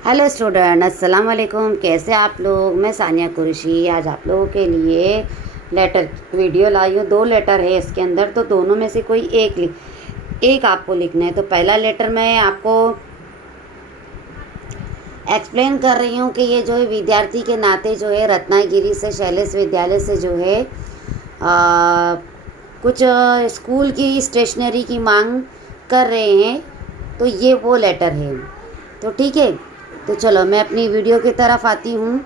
Hello student, अस्सलाम वालेकुम। कैसे आप लोग। मैं सानिया कुरैशी आज आप लोगों के लिए लेटर वीडियो लाई हूँ। 2 लेटर है इसके अंदर, तो दोनों में से कोई एक आपको लिखना है। तो पहला लेटर मैं आपको एक्सप्लेन कर रही हूँ कि ये जो है विद्यार्थी के नाते जो है रत्नागिरी से शैलेश विद्यालय से जो है कुछ स्कूल की स्टेशनरी की मांग कर रहे हैं। तो ये वो लेटर है। तो ठीक है, तो चलो मैं अपनी वीडियो की तरफ आती हूँ।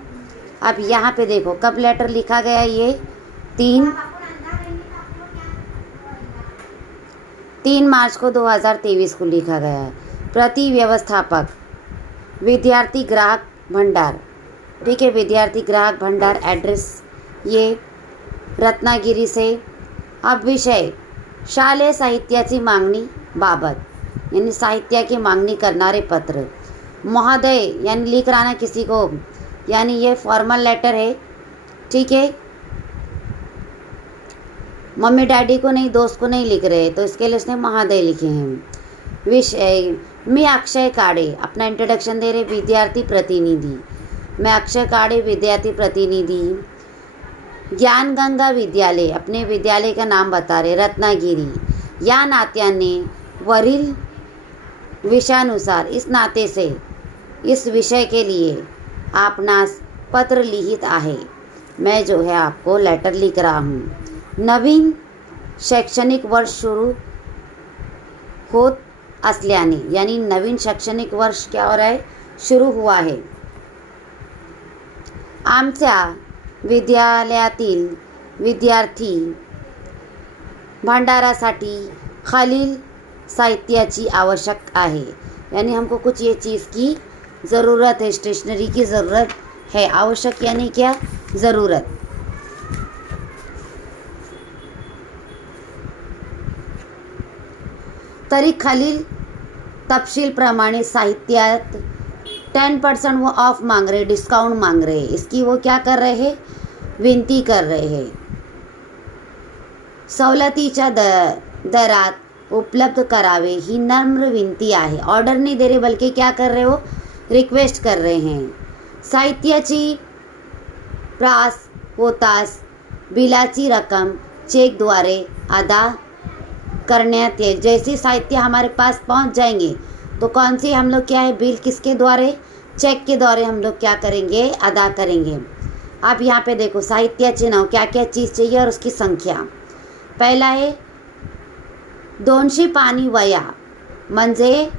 अब यहाँ पे देखो कब लेटर लिखा गया है। ये 3 मार्च को 2023 को लिखा गया है। प्रति व्यवस्थापक विद्यार्थी ग्राहक भंडार। ठीक है, विद्यार्थी ग्राहक भंडार, एड्रेस ये रत्नागिरी से। अब विषय शालेय साहित्याची मागणी बाबत, यानी साहित्य की मागणी करणारे पत्र। महोदय यानी लिख रहा ना किसी को, यानी ये फॉर्मल लेटर है। ठीक है, मम्मी डैडी को नहीं, दोस्त को नहीं लिख रहे, तो इसके लिए उसने महोदय लिखे हैं। विषय मैं अक्षय काड़े, अपना इंट्रोडक्शन दे रहे, विद्यार्थी प्रतिनिधि। मैं अक्षय काड़े, विद्यार्थी प्रतिनिधि। ज्ञान गंगा विद्यालय, अपने विद्यालय का नाम बता रहे, रत्नागिरी। या नात्याने वरील विषयानुसार, इस नाते से इस विषय के लिए आपणास पत्र लिहित आहे। मैं जो है आपको लेटर लिख रहा हूँ। नवीन शैक्षणिक वर्ष सुरू होत असल्याने, यानी नवीन शैक्षणिक वर्ष क्या हो रहा है, सुरू हुआ है। आमच्या विद्यालयातील विद्यार्थी भंडारासाठी खालील साहित्याची आवश्यक आहे। यानी हमको कुछ ये चीज़ की ज़रूरत है, स्टेशनरी की ज़रूरत है। आवश्यक यानी क्या, ज़रूरत। तरी खालील तपशीलप्रमाणे साहित्यात 10% वो ऑफ मांग रहे, डिस्काउंट मांग रहे। इसकी वो क्या कर रहे हैं, विनती कर रहे हैं। सवलतीच्या दरात उपलब्ध करावे ही नम्र विनती आहे। ऑर्डर नहीं दे रहे, बल्कि क्या कर रहे हो, रिक्वेस्ट कर रहे हैं। साहित्याची प्रास होतास बिलाची रकम चेकद्वारे अदा करण्यात येईल। जैसे साहित्य हमारे पास पहुंच जाएंगे तो कौन सी हम लोग क्या है, बिल किसके द्वारे, चेक के द्वारे हम लोग क्या करेंगे, अदा करेंगे। अब यहाँ पे देखो साहित्याचे नाव, क्या क्या चीज़ चाहिए और उसकी संख्या। पहला है 200 पानी वया, म्हणजे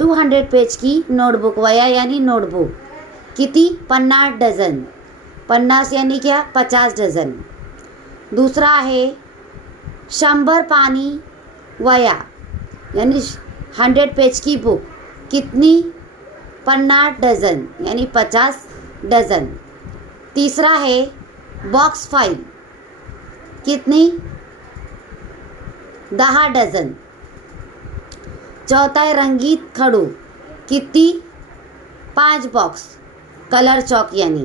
200 पेज की नोटबुक। वया यानी नोटबुक। किती, 50 डझन। 50 यानी क्या, 50 डझन। दूसरा है 100 पानी वया, यानी 100 पेज की बुक। कितनी, 50 डझन, यानी 50 डझन। तीसरा है बॉक्स फाइल, कितनी, 10 डझन। चौथा है रंगीत खड़ू, कितनी, 5 बॉक्स, कलर चौक यानी।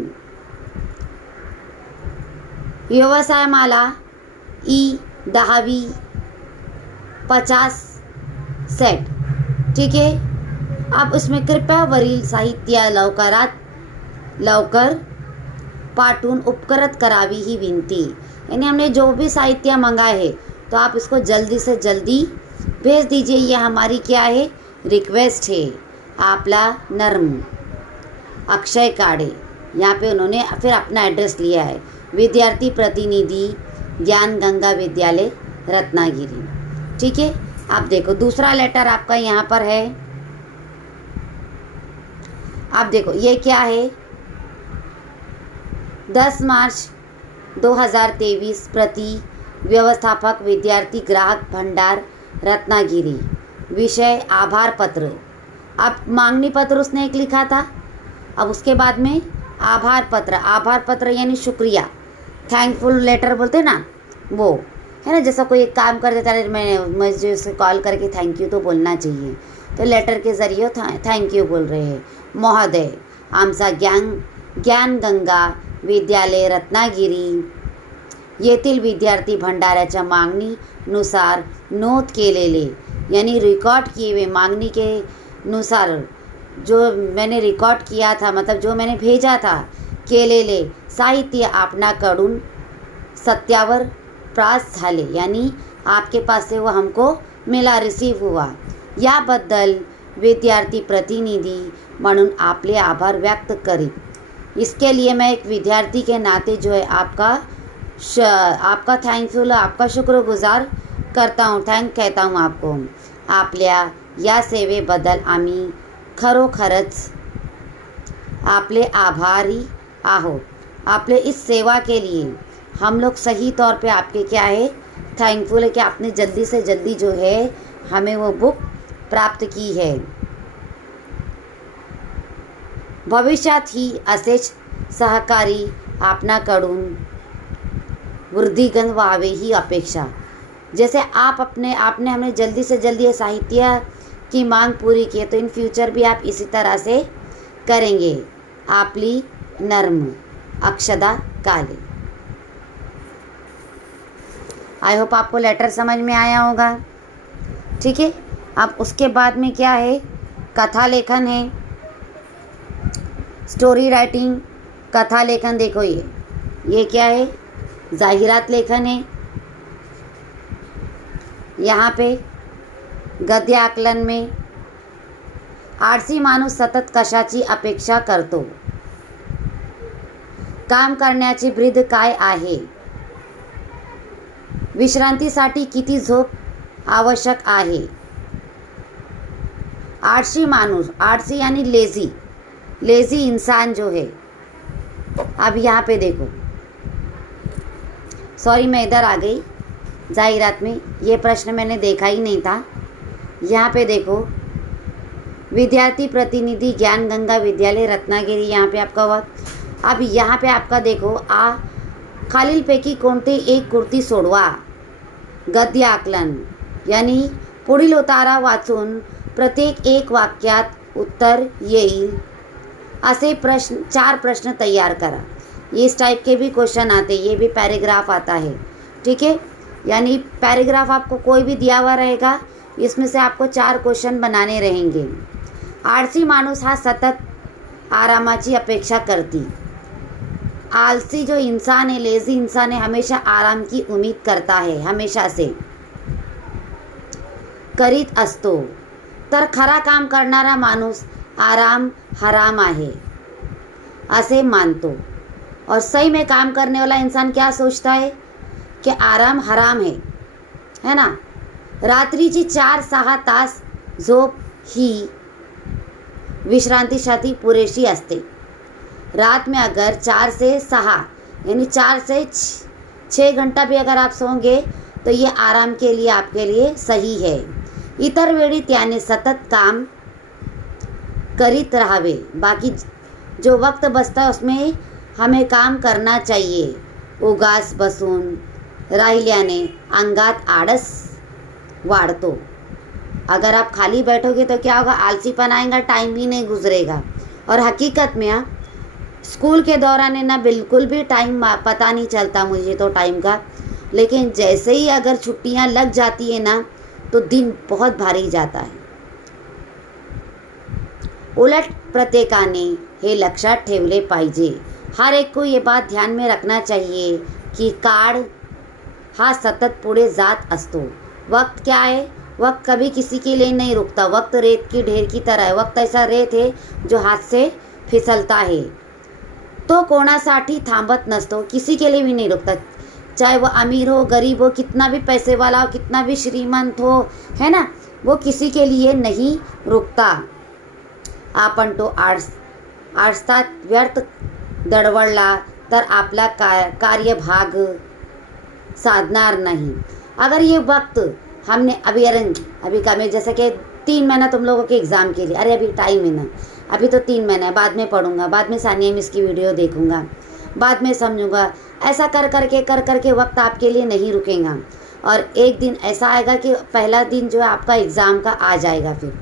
व्यवसाय माला ई 10वी 50 सेट। ठीक है, अब उसमें कृपया वरील साहित्य लवकर पाठवून उपकृत करावी ही विनती। यानी हमने जो भी साहित्य मंगाए है तो आप इसको जल्दी से जल्दी भेज दीजिए। ये हमारी क्या है, रिक्वेस्ट है। आपला नर्म अक्षय काड़े, यहाँ पे उन्होंने फिर अपना एड्रेस लिया है, विद्यार्थी प्रतिनिधि ज्ञान गंगा विद्यालय रत्नागिरी। ठीक है, आप देखो दूसरा लेटर आपका यहाँ पर है। आप देखो ये क्या है, 10 मार्च 2023 प्रति व्यवस्थापक विद्यार्थी ग्राहक भंडार रत्नागिरी। विषय आभार पत्र। अब मांगनी पत्र उसने एक लिखा था, अब उसके बाद में आभार पत्र। आभार पत्र यानी शुक्रिया, थैंकफुल लेटर बोलते ना, वो है ना। जैसा कोई एक काम कर देता है, मुझे उसे कॉल करके थैंक यू तो बोलना चाहिए, तो लेटर के ज़रिए थैंक यू बोल रहे हैं। महोदय, आमचा ज्ञान गंगा विद्यालय रत्नागिरी येथील विद्यार्थी भंडाराच्या मागणीनुसार नोंद केलेले, यानी रिकॉर्ड किए हुए मागणी के अनुसार जो मैंने रिकॉर्ड किया था, मतलब जो मैंने भेजा था, केलेले साहित्य आपणाकडून सत्यावर प्रास झाले, यानी आपके पास से वो हमको मिला, रिसीव हुआ. याबद्दल विद्यार्थी प्रतिनिधी म्हणून आपले आभार व्यक्त करी. इसके लिए मैं एक विद्यार्थी के नाते जो है आपका थैंकफुल, आपका शुक्रगुजार करता हूँ, थँक कहता हूँ आपको. आपल्या या सेवेबद्दल आम्ही खरोखरच आपले आभारी आहोत. आपले इस सेवा के लिए हम लोग सही तौर पे आपके क्या है, थैंकफुल है कि आपने जल्दी से जल्दी जो है हमें वो बुक प्राप्त की है. भविष्यातही असेच सहकारी आपणाकडून वृद्धिंगत व्हावे ही अपेक्षा. जैसे आपने हमें जल्दी से जल्दी ये साहित्य की मांग पूरी की है, तो इन फ्यूचर भी आप इसी तरह से करेंगे. आपली नर्म अक्षदा काले. आई होप आपको लेटर समझ में आया होगा. ठीक है, अब उसके बाद में क्या है, कथा लेखन है, स्टोरी राइटिंग, कथा लेखन. देखो ये क्या है, जाहिरात लेखन है. यहाँ पे गद्य आकलन में आळसी माणूस सतत कशाची अपेक्षा करतो. काम करण्याची ब्रीद काय आहे. विश्रांतीसाठी किती झोप आवश्यक आहे. आळसी माणूस, आळसी यानी लेजी इंसान जो है. अब यहाँ पे देखो, सॉरी मैं इधर आ गई जाहिरात में, ये प्रश्न मैंने देखा ही नहीं था. यहाँ पे देखो, विद्यार्थी प्रतिनिधि ज्ञान गंगा विद्यालय रत्नागिरी, यहाँ पे आपका वक्त. अब यहाँ पे आपका देखो, खालीलपैकी कोणते एक कृती सोडवा. गद्य आकलन, यानी पुढील उतारा वाचून प्रत्येक एक वाक्यात उत्तर येईल असे प्रश्न, 4 प्रश्न तैयार करा. इस टाइप के भी क्वेश्चन आते, ये भी पैराग्राफ आता है. ठीक है, यानी पैराग्राफ आपको कोई भी दिया हुआ रहेगा, इसमें से आपको 4 क्वेश्चन बनाने रहेंगे. आळसी माणूस हा सतत आरामाची अपेक्षा करती. आलसी जो इंसान है, लेजी इंसान है, हमेशा आराम की उम्मीद करता है, हमेशा से करीत असतो. तर खरा काम करणारा माणूस आराम हराम आहे असे मानतो. और सही में काम करने वाला इंसान क्या सोचता है कि आराम हराम है ना. रात्रीची 4-6 तास झोप ही विश्रांतीसाठी पुरेशी असते. रात में अगर 4 से 6 यानी 4 से 6 घंटा भी अगर आप सोंगे तो ये आराम के लिए आपके लिए सही है. इतर वेळी त्याने सतत काम करीत राहावे. बाकी जो वक्त बचता है उसमें हमें काम करना चाहिए. उगास बसून राहिल्याने अंगात आळस वाढतो. अगर आप खाली बैठोगे तो क्या होगा, आलसीपन आएगा, टाइम भी नहीं गुजरेगा. और हकीकत में स्कूल के दौरान है ना, बिल्कुल भी टाइम पता नहीं चलता मुझे तो टाइम का. लेकिन जैसे ही अगर छुट्टियां लग जाती है ना, तो दिन बहुत भारी जाता है. उलट प्रत्येकाने हे लक्षात ठेवले पाहिजे. हर एक को ये बात ध्यान में रखना चाहिए कि काळ हा सतत पुढे जात असतो. वक्त क्या है, वक्त कभी किसी के लिए नहीं रुकता. वक्त रेत की ढेर की तरह है. वक्त ऐसा रेत है जो हाथ से फिसलता है. तो कोणासाठी थांबत नसतो, किसी के लिए भी नहीं रुकता. चाहे वो अमीर हो, गरीब हो, कितना भी पैसे वाला हो, कितना भी श्रीमंत हो, है ना, वो किसी के लिए नहीं रुकता. आपण तो आळसात व्यर्थ दडवळला तर आपला कार्यभाग साधणार नहीं. अगर ये वक्त हमने अभी का में, जैसे कि 3 महीना तुम लोगों के एग्ज़ाम के लिए, अरे अभी टाइम है ना, अभी तो 3 महीना है, बाद में पढ़ूंगा, बाद में सानिया मिस की वीडियो देखूंगा, बाद में समझूंगा. ऐसा कर करके वक्त आपके लिए नहीं रुकेगा. और एक दिन ऐसा आएगा कि पहला दिन जो है आपका एग्ज़ाम का आ जाएगा फिर,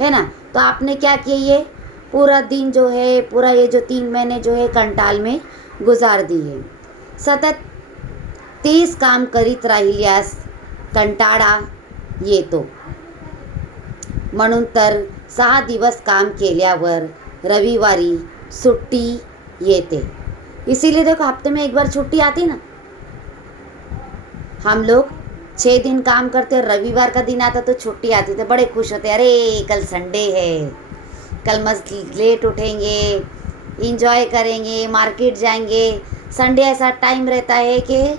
है ना. तो आपने क्या किया, ये पूरा दिन जो है, पूरा ये जो 3 महीने जो है कंटाल में गुजार दिए. सतत 30 काम करीत राहिल्यास कंटाळा येतो. म्हणून तर 6 दिवस काम केल्यावर रविवारी सुट्टी येते। इसीलिए देखो हफ्ते में एक बार छुट्टी आती ना। हम लोग 6 दिन काम करते और रविवार का दिन आता तो छुट्टी आती, तो बड़े खुश होते, अरे कल संडे है, कल मस्त लेट उठेंगे, इंजॉय करेंगे, मार्केट जाएंगे। संडे ऐसा टाइम रहता है कि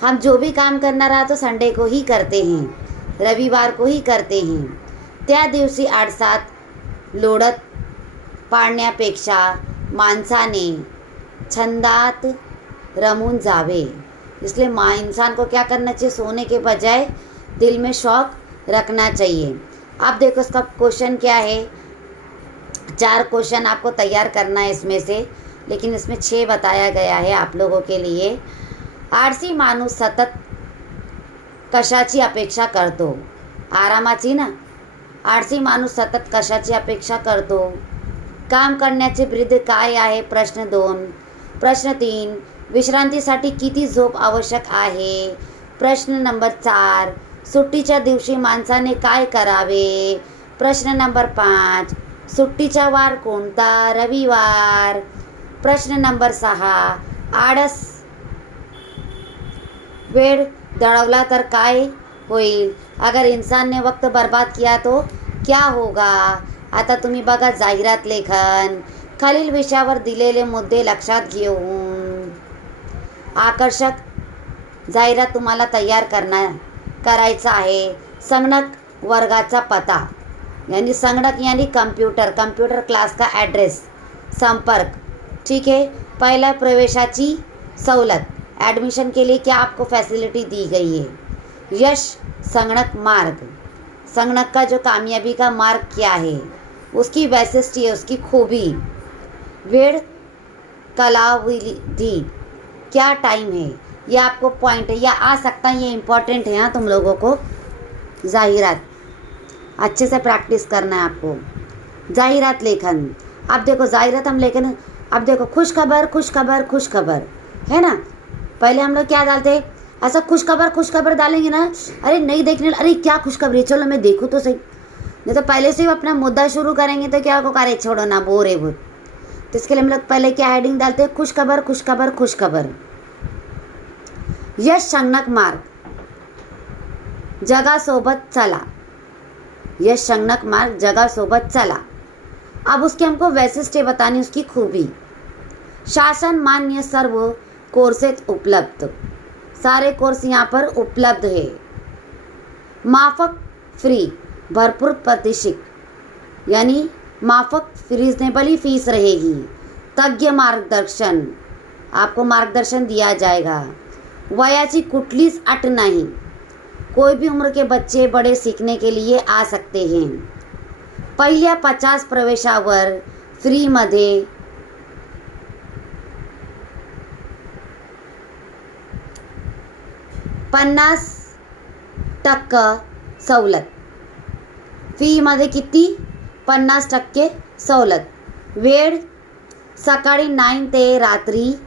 हम जो भी काम करना रहा तो संडे को ही करते हैं, रविवार को ही करते हैं। त्या दिवशी आडसात लोळत पाडण्यापेक्षा माणसाने छंदात रमून जावे। इसलिए इंसान को क्या करना चाहिए, सोने के बजाय दिल में शौक रखना चाहिए। अब देखो इसका क्वेश्चन क्या है, 4 क्वेश्चन आपको तैयार करना है इसमें से, लेकिन इसमें 6 बताया गया है आप लोगों के लिए। आळसी माणूस सतत कशाची अपेक्षा करतो, आरामाची ना। आळसी माणूस सतत कशाची अपेक्षा करतो, काम करण्याचे ब्रीद काय आहे, प्रश्न 2। प्रश्न 3, विश्रांतीसाठी किती झोप आवश्यक आहे, प्रश्न नंबर 4। सुट्टीच्या दिवशी माणसाने काय करावे, प्रश्न नंबर 5। सुट्टीचा वार कोणता, रविवार। प्रश्न नंबर 6, आळस वेळ दळवला तर काय होईल, अगर इंसान ने वक्त बर्बाद किया तो क्या होगा। आता तुम्ही बघा जाहिरात लेखन, खालील विषयावर दिलेले मुद्दे लक्षात घेऊन आकर्षक जाहिरात तुम्हाला तैयार करायचा आहे। संगणक वर्गाचा पता, यानी संगणक यानी कंप्यूटर क्लास का एड्रेस, संपर्क, ठीक है। पहला प्रवेशाची सवलत, एडमिशन के लिए क्या आपको फैसिलिटी दी गई है। यश संगणक मार्ग, संगणक का जो कामयाबी का मार्ग क्या है, उसकी वैशिष्ट्य है, उसकी खूबी। वेळ कालावधि, क्या टाइम है, ये आपको पॉइंट है, या आ सकता है, ये इम्पोर्टेंट है। हाँ, तुम लोगों को जाहिरात अच्छे से प्रैक्टिस करना है आपको। जाहिरात लेखन, अब देखो जाहिरात हम लेखन, अब देखो खुशखबर है ना। पहले हम लोग क्या डालते, ऐसा खुशखबर डालेंगे ना, अरे नहीं देखने, अरे क्या खुशखबरी है, चलो मैं देखूँ तो सही। नहीं तो पहले से ही अपना मुद्दा शुरू करेंगे तो क्या को अरे छोड़ो ना, बोर है बहुत। तो इसके लिए हम लोग पहले क्या हेडिंग डालते हैं, खुशखबर। यश संगणक मार्ग, जगासोबत चला, यश संगणक मार्ग जगासोबत चला। अब उसके हमको वैशिष्ट्य बतानी, उसकी खूबी। शासन मान्य सर्व कोर्सेस उपलब्ध, सारे कोर्स यहाँ पर उपलब्ध है। माफक फ्री, भरपूर प्रतिशत, यानी माफक रिजनेबल ही फीस रहेगी। तज्ञ मार्गदर्शन, आपको मार्गदर्शन दिया जाएगा। वयाची कुठलीच अट नाही, कोई भी उम्र के बच्चे बड़े सीखने के लिए आ सकते हैं। पहिल्या 50 प्रवेशावर फ्रीमध्ये 50% सवलत, फीमध्ये किती, 50% सवलत। वेळ सकाळी 9 ते रात्रि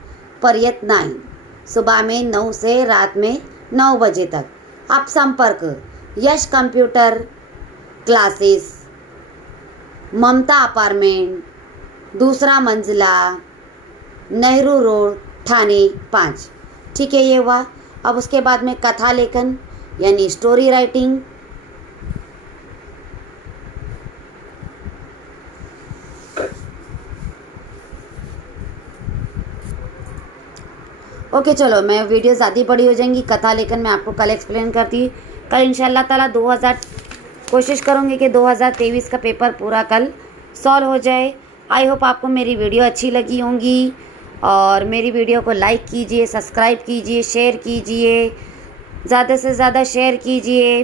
पर्यंत 9, सुबह में 9 से रात में 9 बजे तक। आप संपर्क, यश कंप्यूटर क्लासेस, ममता अपार्टमेंट, 2रा मंजिला, नेहरू रोड, ठाणे 5। ठीक है, ये हुआ। अब उसके बाद में कथा लेखन यानी स्टोरी राइटिंग। ओके चलो, मैं वीडियो ज़्यादा बड़ी हो जाएंगी। कथा लेखन मैं आपको कल एक्सप्लेन करती हूँ। कल इंशाल्लाह ताला 2000 कोशिश करूँगी कि 2023 का पेपर पूरा कल सॉल्व हो जाए। आई होप आपको मेरी वीडियो अच्छी लगी होंगी, और मेरी वीडियो को लाइक कीजिए, सब्सक्राइब कीजिए, शेयर कीजिए, ज़्यादा से ज़्यादा शेयर कीजिए।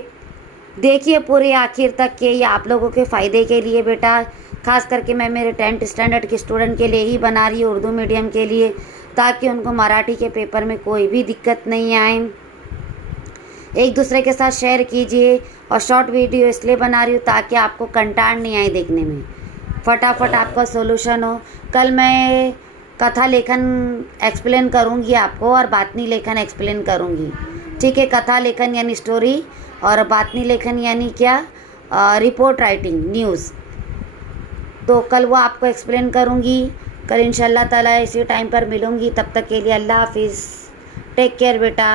देखिए पूरे आखिर तक के, ये आप लोगों के फ़ायदे के लिए बेटा, ख़ास करके मैं मेरे 10th स्टैंडर्ड के स्टूडेंट के लिए ही बना रही हूँ, उर्दू मीडियम के लिए, ताकि उनको मराठी के पेपर में कोई भी दिक्कत नहीं आए। एक दूसरे के साथ शेयर कीजिए, और शॉर्ट वीडियो इसलिए बना रही हूँ ताकि आपको कंटाळ नहीं आए देखने में, फटाफट आपका सोल्यूशन हो। कल मैं कथा लेखन एक्सप्लेन करूँगी आपको, और बातनी लेखन एक्सप्लेन करूँगी। ठीक है, कथा लेखन यानी स्टोरी, और बातनी लेखन यानी क्या, रिपोर्ट राइटिंग, न्यूज़। तो कल वो आपको एक्सप्लेन करूँगी। कल इंशाल्लाह ताला इसी टाइम पर मिलूँगी। तब तक के लिए अल्लाह हाफिज़। टेक केयर बेटा।